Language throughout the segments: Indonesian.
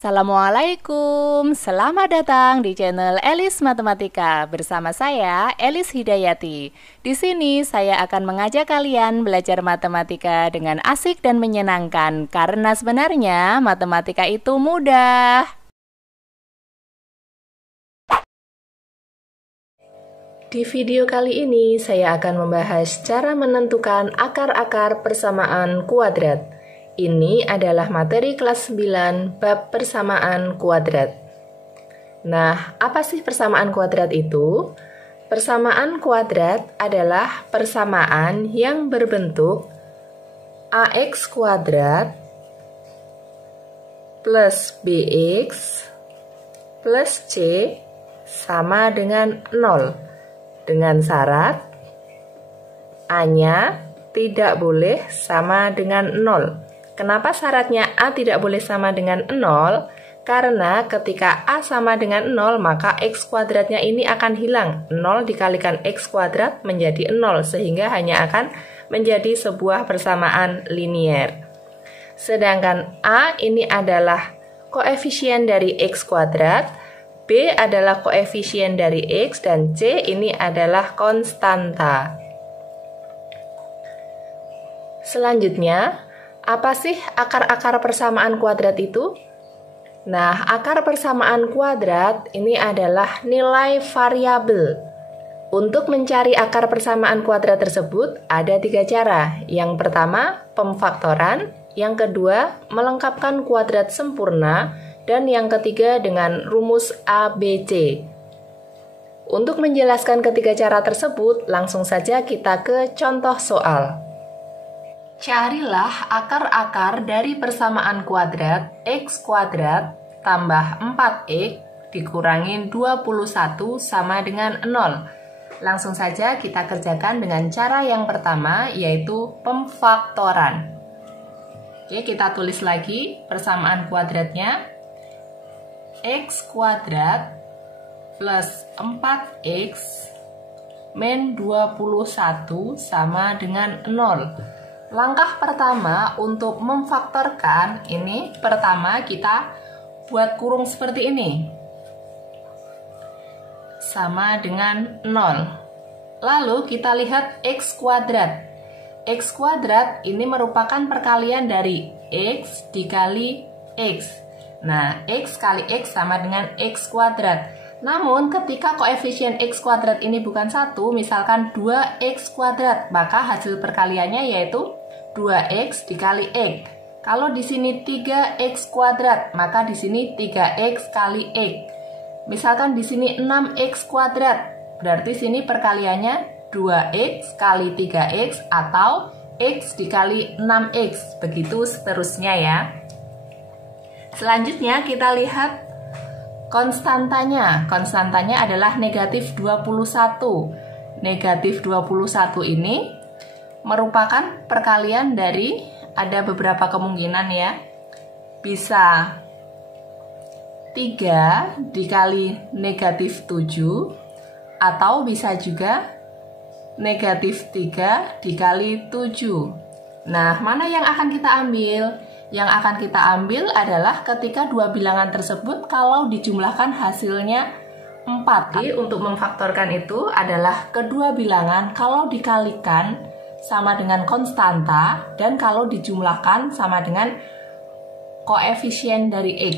Assalamualaikum, selamat datang di channel Elis Matematika bersama saya Elis Hidayati. Di sini saya akan mengajak kalian belajar matematika dengan asik dan menyenangkan karena sebenarnya matematika itu mudah. Di video kali ini saya akan membahas cara menentukan akar-akar persamaan kuadrat. Ini adalah materi kelas 9 bab persamaan kuadrat. Nah, apa sih persamaan kuadrat itu? Persamaan kuadrat adalah persamaan yang berbentuk AX kuadrat plus BX plus C sama dengan 0 dengan syarat A-nya tidak boleh sama dengan 0. Kenapa syaratnya A tidak boleh sama dengan 0? Karena ketika A sama dengan 0, maka X kuadratnya ini akan hilang. 0 dikalikan X kuadrat menjadi 0, sehingga hanya akan menjadi sebuah persamaan linier. Sedangkan A ini adalah koefisien dari X kuadrat, B adalah koefisien dari X, dan C ini adalah konstanta. Selanjutnya, apa sih akar-akar persamaan kuadrat itu? Nah, akar persamaan kuadrat ini adalah nilai variabel. Untuk mencari akar persamaan kuadrat tersebut, ada 3 cara. Yang pertama, pemfaktoran. Yang kedua, melengkapkan kuadrat sempurna. Dan yang ketiga, dengan rumus ABC. Untuk menjelaskan ketiga cara tersebut, langsung saja kita ke contoh soal. Carilah akar-akar dari persamaan kuadrat X kuadrat tambah 4X dikurangin 21 sama dengan 0. Langsung saja kita kerjakan dengan cara yang pertama, yaitu pemfaktoran. Oke, kita tulis lagi persamaan kuadratnya. X kuadrat plus 4X min 21 sama dengan 0. Langkah pertama untuk memfaktorkan ini, pertama kita buat kurung seperti ini. Sama dengan 0. Lalu kita lihat X kuadrat. X kuadrat ini merupakan perkalian dari X dikali X. Nah, X kali X sama dengan X kuadrat. Namun ketika koefisien X kuadrat ini bukan 1, misalkan 2X kuadrat, maka hasil perkaliannya yaitu 2X dikali X. Kalau di sini 3X kuadrat, maka di sini 3X kali X. Misalkan di sini 6X kuadrat, berarti sini perkaliannya 2X kali 3X atau X dikali 6X. Begitu seterusnya ya. Selanjutnya kita lihat konstantanya. Konstantanya adalah negatif 21. Negatif 21 ini merupakan perkalian dari, ada beberapa kemungkinan ya. Bisa 3 dikali negatif 7, atau bisa juga negatif 3 dikali 7. Nah, mana yang akan kita ambil? Yang akan kita ambil adalah ketika dua bilangan tersebut kalau dijumlahkan hasilnya 4. Jadi untuk memfaktorkan itu adalah kedua bilangan kalau dikalikan sama dengan konstanta dan kalau dijumlahkan sama dengan koefisien dari X.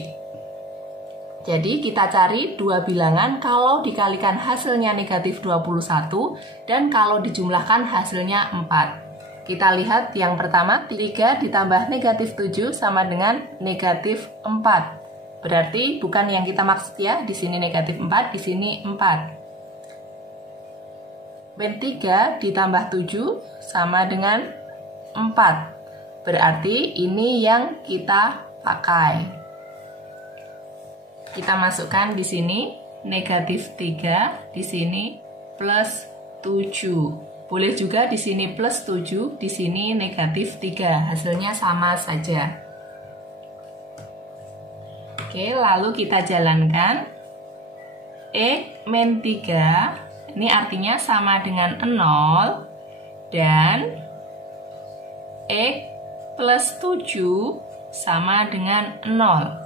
Jadi kita cari dua bilangan kalau dikalikan hasilnya negatif 21 dan kalau dijumlahkan hasilnya 4. Kita lihat yang pertama, 3 ditambah negatif 7 sama dengan negatif 4. Berarti bukan yang kita maksud ya, di sini negatif 4, di sini 4. Ben 3 ditambah 7 sama dengan 4. Berarti ini yang kita pakai. Kita masukkan di sini negatif 3, di sini plus 7. Boleh juga di sini plus 7, di sini negatif 3. Hasilnya sama saja. Oke, lalu kita jalankan. X min 3, ini artinya sama dengan 0. Dan X plus 7 sama dengan 0.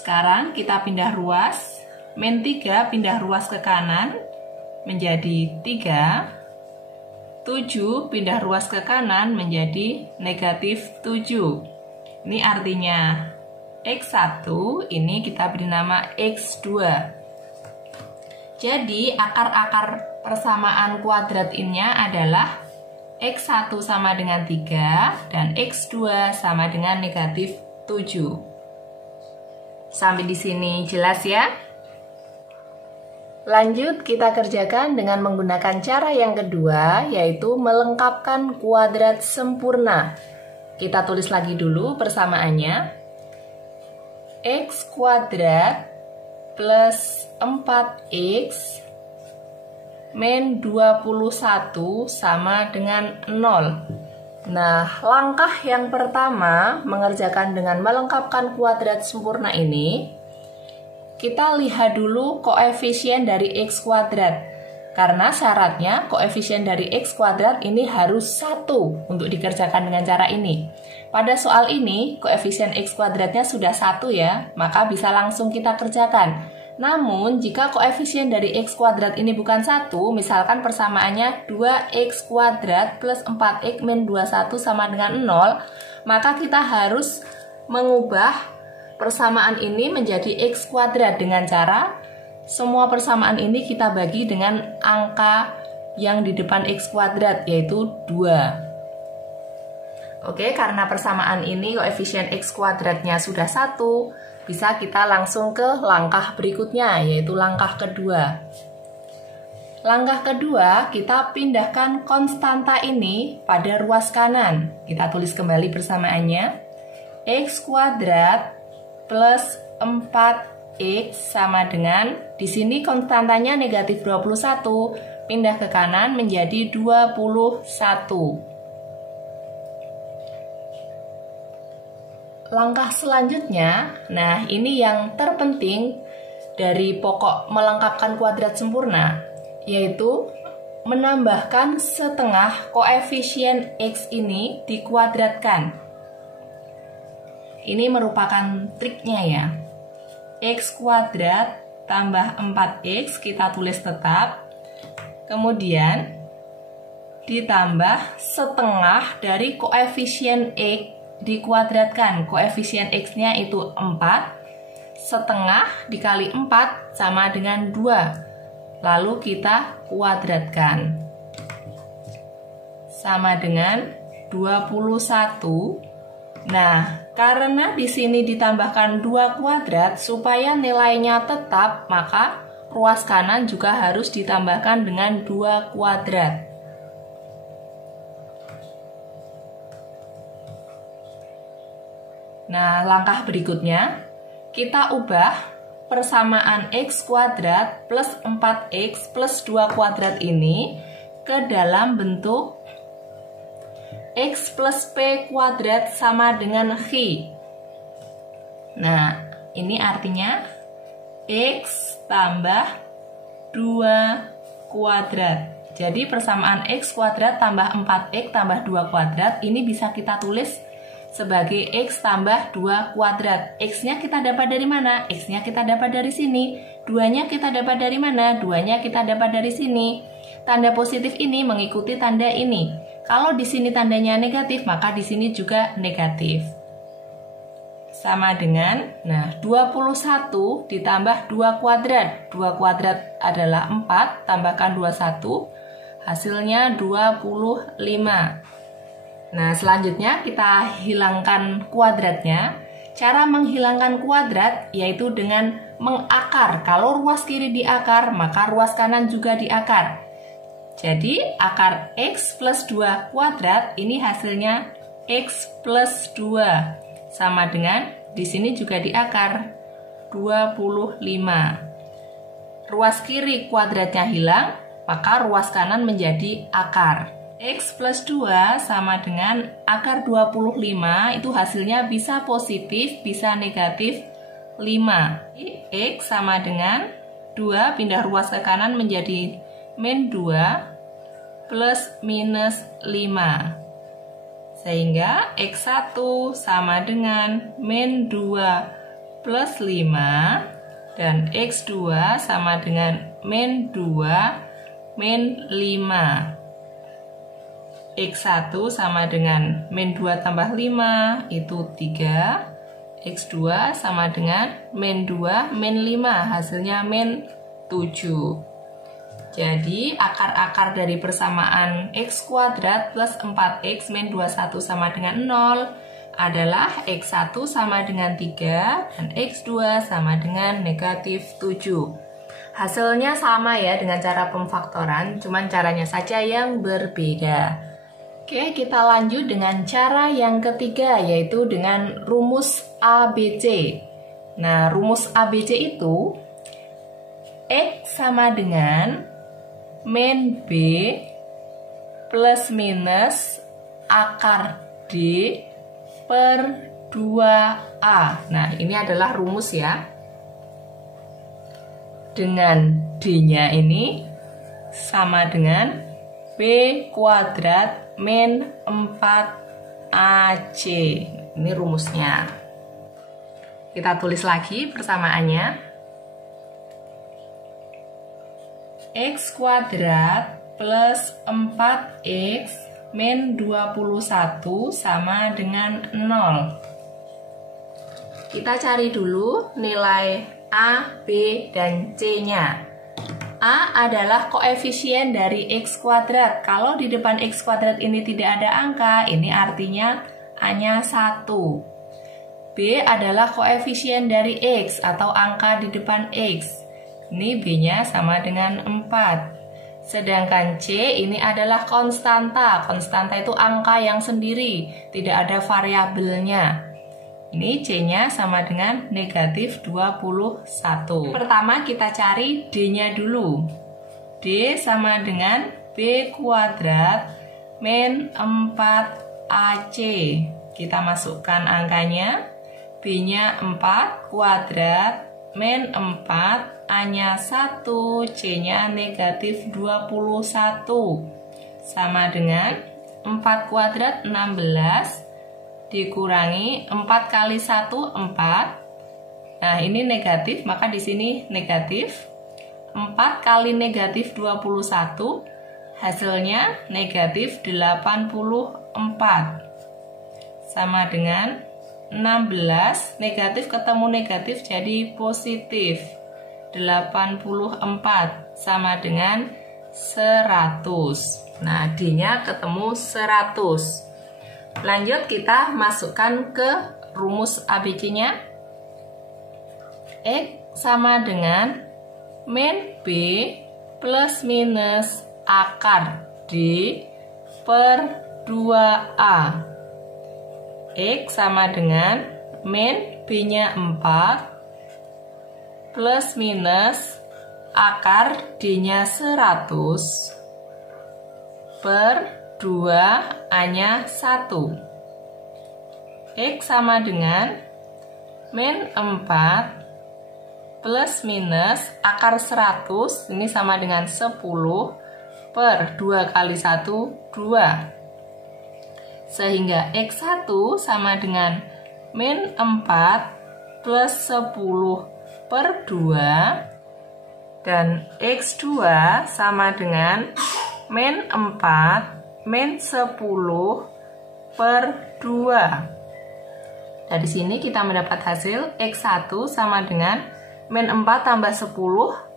Sekarang kita pindah ruas. Min 3 pindah ruas ke kanan menjadi 3. 7 pindah ruas ke kanan menjadi negatif 7. Ini artinya X1 ini kita beri nama X2. Jadi akar-akar persamaan kuadrat ini adalah X1 sama dengan 3 dan X2 sama dengan negatif 7. Sampai di sini jelas ya? Lanjut kita kerjakan dengan menggunakan cara yang kedua, yaitu melengkapkan kuadrat sempurna. Kita tulis lagi dulu persamaannya. X kuadrat plus 4X min 21 sama dengan 0. Nah, langkah yang pertama mengerjakan dengan melengkapkan kuadrat sempurna ini, kita lihat dulu koefisien dari X kuadrat. Karena syaratnya koefisien dari X kuadrat ini harus 1 untuk dikerjakan dengan cara ini. Pada soal ini, koefisien X kuadratnya sudah 1 ya, maka bisa langsung kita kerjakan. Namun, jika koefisien dari X kuadrat ini bukan 1, misalkan persamaannya 2X kuadrat plus 4X min 21 sama dengan 0, maka kita harus mengubah persamaan ini menjadi X kuadrat dengan cara semua persamaan ini kita bagi dengan angka yang di depan X kuadrat, yaitu 2. Oke, karena persamaan ini koefisien X kuadratnya sudah 1, bisa kita langsung ke langkah berikutnya, yaitu langkah kedua. Langkah kedua, kita pindahkan konstanta ini pada ruas kanan. Kita tulis kembali persamaannya. X kuadrat plus 4X sama dengan, di sini konstantanya negatif 21, pindah ke kanan menjadi 21. Langkah selanjutnya, nah ini yang terpenting dari pokok melengkapkan kuadrat sempurna, yaitu menambahkan setengah koefisien X ini dikuadratkan. Ini merupakan triknya ya. X kuadrat tambah 4X kita tulis tetap. Kemudian ditambah setengah dari koefisien X dikuadratkan. Koefisien X-nya itu 4. Setengah dikali 4 sama dengan 2. Lalu kita kuadratkan. Sama dengan 21. Nah, karena di sini ditambahkan 2 kuadrat, supaya nilainya tetap, maka ruas kanan juga harus ditambahkan dengan 2 kuadrat. Nah, langkah berikutnya, kita ubah persamaan X kuadrat plus 4X plus 2 kuadrat ini ke dalam bentuk X plus P kuadrat sama dengan X. Nah, ini artinya X tambah 2 kuadrat. Jadi persamaan X kuadrat tambah 4X tambah 2 kuadrat ini bisa kita tulis sebagai X tambah 2 kuadrat. X-nya kita dapat dari mana? X-nya kita dapat dari sini. 2-nya kita dapat dari mana? 2-nya kita dapat dari sini. Tanda positif ini mengikuti tanda ini. Kalau di sini tandanya negatif, maka di sini juga negatif. Sama dengan, nah 21 ditambah 2 kuadrat. 2 kuadrat adalah 4, tambahkan 21, hasilnya 25. Nah, selanjutnya kita hilangkan kuadratnya. Cara menghilangkan kuadrat yaitu dengan mengakar. Kalau ruas kiri diakar, maka ruas kanan juga diakar. Jadi, akar X plus 2 kuadrat ini hasilnya X plus 2. Sama dengan, di sini juga diakar 25. Ruas kiri kuadratnya hilang, maka ruas kanan menjadi akar. X plus 2 sama dengan akar 25, itu hasilnya bisa positif, bisa negatif 5. X sama dengan 2, pindah ruas ke kanan menjadi min 2 plus minus 5. Sehingga X1 sama dengan min 2 plus 5 dan X2 sama dengan min 2 min 5. X1 sama dengan min 2 tambah 5 itu 3. X2 sama dengan min 2 min 5, hasilnya min 7. Jadi akar-akar dari persamaan X kuadrat plus 4X min 21 sama dengan 0 adalah X1 sama dengan 3 dan X2 sama dengan negatif 7. Hasilnya sama ya dengan cara pemfaktoran, cuman caranya saja yang berbeda. Oke, kita lanjut dengan cara yang ketiga, yaitu dengan rumus ABC. Nah, rumus ABC itu X sama dengan min B plus minus akar D per 2A. Nah, ini adalah rumus ya. Dengan D-nya ini sama dengan B kuadrat min 4AC. Ini rumusnya. Kita tulis lagi persamaannya. X kuadrat plus 4X min 21 sama dengan 0. Kita cari dulu nilai A, B, dan C-nya. A adalah koefisien dari X kuadrat. Kalau di depan X kuadrat ini tidak ada angka, ini artinya A-nya 1. B adalah koefisien dari X atau angka di depan X. Ini B-nya sama dengan 4. Sedangkan C ini adalah konstanta. Konstanta itu angka yang sendiri, tidak ada variabelnya. Ini C-nya sama dengan negatif 21. Pertama kita cari D-nya dulu. D sama dengan B kuadrat min 4AC. Kita masukkan angkanya. B-nya 4 kuadrat min 4, A-nya 1, C-nya negatif 21. Sama dengan 4 kuadrat 16 dikurangi 4 kali 1, 4. Nah, ini negatif, maka di sini negatif. 4 kali negatif 21, hasilnya negatif 84. Sama dengan 16, negatif ketemu negatif jadi positif. 84 sama dengan 100. Nah, D-nya ketemu 100. Lanjut kita masukkan ke rumus ABC-nya. X sama dengan min B plus minus akar D per 2A. X sama dengan min B-nya 4 plus minus akar D-nya 100 per 2, A-nya 1. X sama dengan min 4 plus minus akar 100, ini sama dengan 10 per 2 kali 1, 2. Sehingga X1 sama dengan min 4 plus 10 per 2. Dan X2 sama dengan min 4 min 10 per 2. Dari sini kita mendapat hasil X1 sama dengan min 4 tambah 10,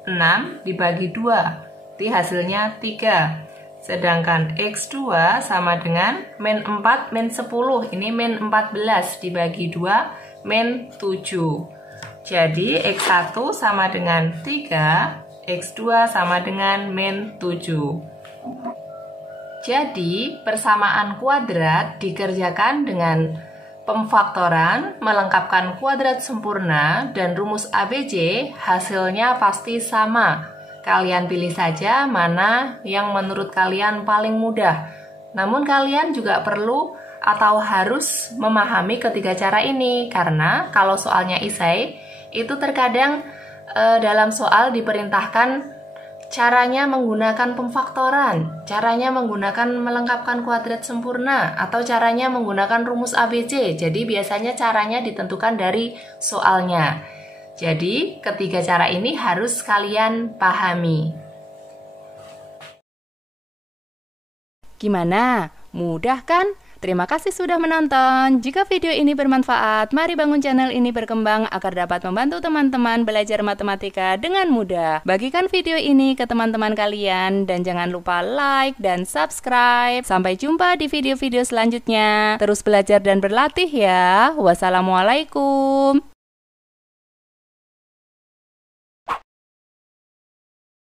6 dibagi 2. Jadi hasilnya 3. Sedangkan X2 sama dengan min 4 min 10. Ini min 14 dibagi 2, min 7. Jadi X1 sama dengan 3, X2 sama dengan min 7. Jadi, persamaan kuadrat dikerjakan dengan pemfaktoran, melengkapkan kuadrat sempurna, dan rumus ABC, hasilnya pasti sama. Kalian pilih saja mana yang menurut kalian paling mudah. Namun kalian juga perlu atau harus memahami ketiga cara ini, karena kalau soalnya esai, itu terkadang dalam soal diperintahkan caranya menggunakan pemfaktoran, caranya menggunakan melengkapkan kuadrat sempurna, atau caranya menggunakan rumus ABC. Jadi biasanya caranya ditentukan dari soalnya. Jadi ketiga cara ini harus kalian pahami. Gimana? Mudah kan? Terima kasih sudah menonton. Jika video ini bermanfaat, mari bangun channel ini berkembang agar dapat membantu teman-teman belajar matematika dengan mudah. Bagikan video ini ke teman-teman kalian dan jangan lupa like dan subscribe. Sampai jumpa di video-video selanjutnya. Terus belajar dan berlatih ya. Wassalamualaikum.